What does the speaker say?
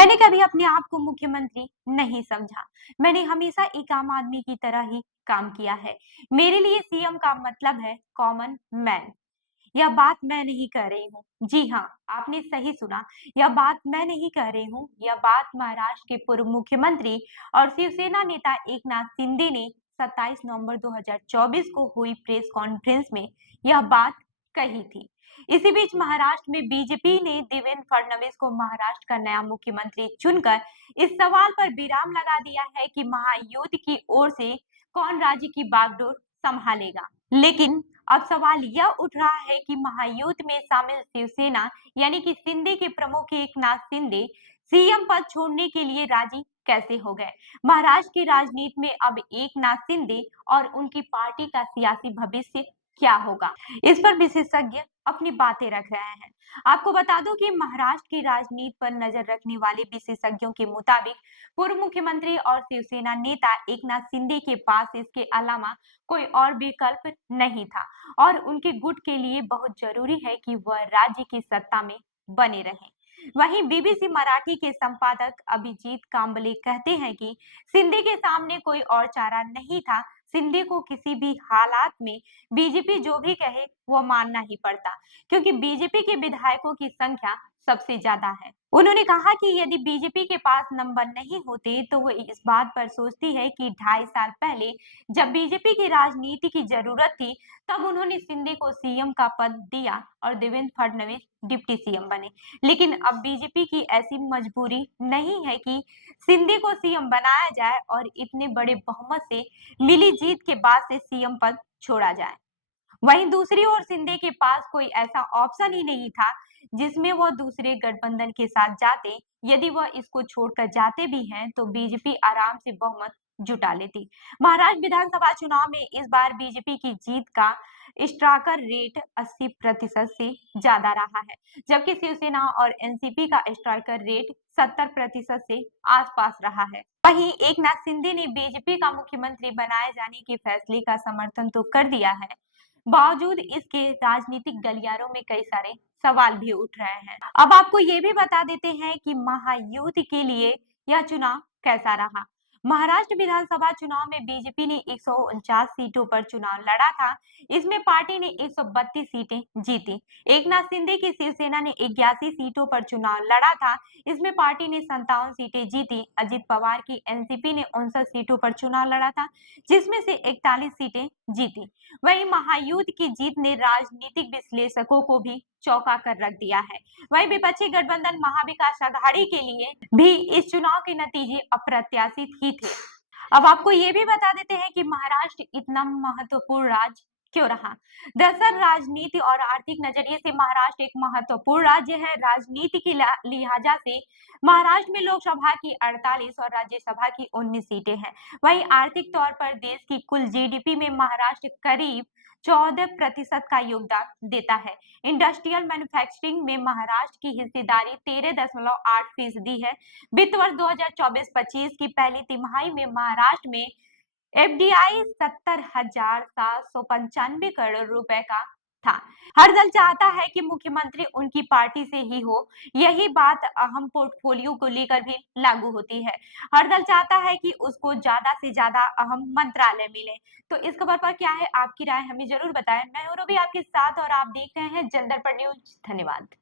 मैंने कभी अपने आप को मुख्यमंत्री नहीं समझा। मैंने हमेशा एक आम आदमी की तरह ही काम किया है। मेरे लिए सीएम का मतलब है कॉमन मैन। यह बात मैं नहीं कह रही हूँ। जी हाँ, आपने सही सुना। यह बात मैं नहीं कह रही हूँ। यह बात महाराष्ट्र के पूर्व मुख्यमंत्री और शिवसेना नेता एकनाथ शिंदे ने 27 नवंबर 2024 को हुई प्रेस कॉन्फ्रेंस में यह बात कही थी। इसी बीच महाराष्ट्र में बीजेपी ने देवेंद्र फडणवीस को महाराष्ट्र का नया मुख्यमंत्री चुनकर इस सवाल पर विराम लगा दिया है कि महायुति की ओर से कौन राज्य की बागडोर संभालेगा। लेकिन अब सवाल यह उठ रहा है कि महायुति में शामिल शिवसेना यानी कि शिंदे के प्रमुख एकनाथ शिंदे सीएम पद छोड़ने के लिए राजी कैसे हो गए। महाराष्ट्र की राजनीति में अब एकनाथ शिंदे और उनकी पार्टी का सियासी भविष्य क्या होगा, इस पर विशेषज्ञ अपनी बातें रख रहे हैं। आपको बता दूं कि महाराष्ट्र की राजनीति पर नजर रखने वाले विशेषज्ञों के मुताबिक पूर्व मुख्यमंत्री और शिवसेना नेता एकनाथ शिंदे के पास इसके अलावा कोई और विकल्प नहीं था और उनके गुट के लिए बहुत जरूरी है कि वह राज्य की सत्ता में बने रहें। वहीं बीबीसी मराठी के संपादक अभिजीत कांबले कहते हैं कि शिंदे के सामने कोई और चारा नहीं था। शिंदे को किसी भी हालात में बीजेपी जो भी कहे वो मानना ही पड़ता, क्योंकि बीजेपी के विधायकों की संख्या सबसे ज्यादा है। उन्होंने कहा कि यदि बीजेपी के पास नंबर नहीं होते तो वो इस बात पर सोचती है कि 2.5 साल पहले जब बीजेपी की राजनीति की जरूरत थी तब उन्होंने शिंदे को सीएम का पद दिया और देवेंद्र फडणवीस डिप्टी सीएम बने। लेकिन अब बीजेपी की ऐसी मजबूरी नहीं है कि शिंदे को सीएम बनाया जाए और इतने बड़े बहुमत से मिली जीत के बाद से सीएम पद छोड़ा जाए। वहीं दूसरी ओर शिंदे के पास कोई ऐसा ऑप्शन ही नहीं था जिसमें वह दूसरे गठबंधन के साथ जाते। यदि वह इसको छोड़कर जाते भी हैं तो बीजेपी आराम से बहुमत जुटा लेती। महाराष्ट्र विधानसभा चुनाव में इस बार बीजेपी की जीत का स्ट्राइकर रेट 80% से ज्यादा रहा है, जबकि शिवसेना और एनसीपी का स्ट्राइकर रेट 70% से आसपास रहा है। वहीं एकनाथ शिंदे ने बीजेपी का मुख्यमंत्री बनाए जाने के फैसले का समर्थन तो कर दिया है, बावजूद इसके राजनीतिक गलियारों में कई सारे सवाल भी उठ रहे हैं। अब आपको ये भी बता देते हैं कि महायुति के लिए यह चुनाव कैसा रहा। महाराष्ट्र विधानसभा चुनाव में बीजेपी ने 149 सीटों पर चुनाव लड़ा था। इसमें पार्टी ने 132 सीटें जीती। एकनाथ शिंदे की शिवसेना ने 81 सीटों पर चुनाव लड़ा था। इसमें पार्टी ने 57 सीटें जीती। अजित पवार की एनसीपी ने 59 सीटों पर चुनाव लड़ा था, जिसमें से 41 सीटें जीती। वहीं महायुति की जीत ने राजनीतिक विश्लेषकों को भी चौंका कर रख दिया है। वहीं विपक्षी गठबंधन महाविकास आघाड़ी के लिए भी इस चुनाव के नतीजे अप्रत्याशित ही थे। अब आपको ये भी बता देते हैं कि महाराष्ट्र इतना महत्वपूर्ण राज्य क्यों रहा। दरअसल राजनीति और आर्थिक नजरिए से महाराष्ट्र एक महत्वपूर्ण राज्य है। राजनीति की लिहाजा से महाराष्ट्र में लोकसभा की 48 और राज्यसभा की 19 सीटें हैं। वहीं आर्थिक तौर पर देश की कुल जीडीपी में महाराष्ट्र करीब 14% का योगदान देता है। इंडस्ट्रियल मैन्युफैक्चरिंग में महाराष्ट्र की हिस्सेदारी 13.8% है। वित्त वर्ष 2024-25 की पहली तिमाही में महाराष्ट्र में एफडीआई 70,795 करोड़ रुपए का था। हर दल चाहता है कि मुख्यमंत्री उनकी पार्टी से ही हो। यही बात अहम पोर्टफोलियो को लेकर भी लागू होती है। हर दल चाहता है कि उसको ज्यादा से ज्यादा अहम मंत्रालय मिले। तो इस खबर पर क्या है आपकी राय, हमें जरूर बताएं। मैं हूं रूबी आपके साथ और आप देख रहे हैं जनदर्पण न्यूज। धन्यवाद।